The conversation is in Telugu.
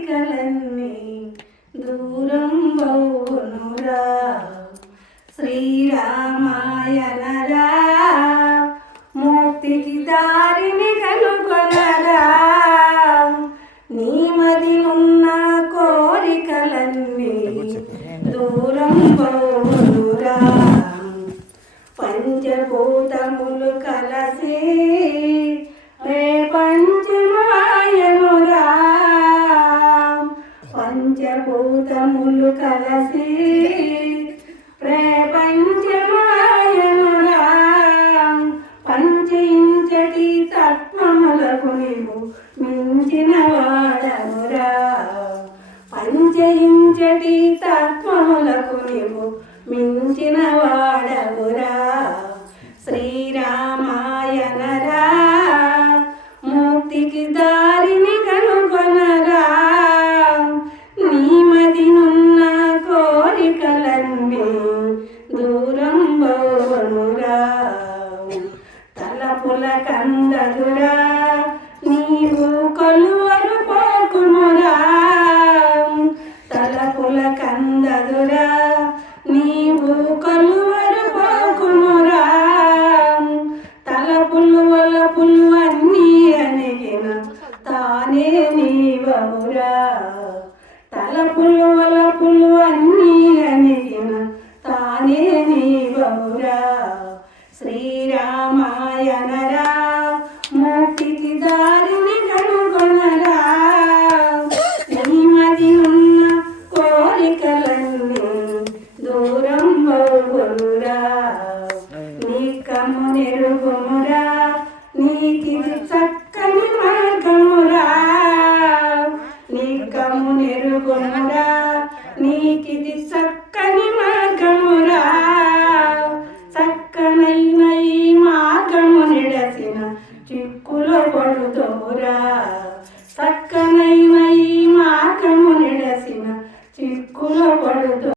కోరికలన్నీ దూరం బౌనురా. శ్రీరామాయణరా ముక్తికి దారిని కనుగొనరా. నీ మది ఉన్న కోరికలన్నీ దూరం బౌనురా. పంచభూతములు కలసి పంచమాయనురా. పంచభూతములు కలసి ప్రపంచమాయనురా. పంచయించటి తత్వములకు నీవు మించిన వాడమురా. పంచయించటి తత్వములకు నీవు మించిన వాడవురా. శ్రీరామాయణరా ముక్తికి దారిని కనుగొనరా. నీ మదినున్న కోరికలన్నీ దూరం బోనురా. తలపుల కందదురా నీవు కొలువరు పోకుమురా. తలపుల కందదురా నీవు కొలువరు పోకుమురా. తలపులు వలపులు అన్నీ అనిగిన తానే నీవమురా. తలపులు వలపులు అన్నీ అనిగిన తానే నీవమురా. శ్రీరామాయణరా ముక్తికి దారిని కనుగొనరా. నీ మది ఉన్న కోరికలన్నీ దూరం బౌనురా. నీకము నెరుగుమురా నీకిది చక్కని మార్గమురా. నీకము నెరుగుమురా నీకిది చక్కని మార్గమురా. చక్కనైన ఈ మార్గము నిడసిన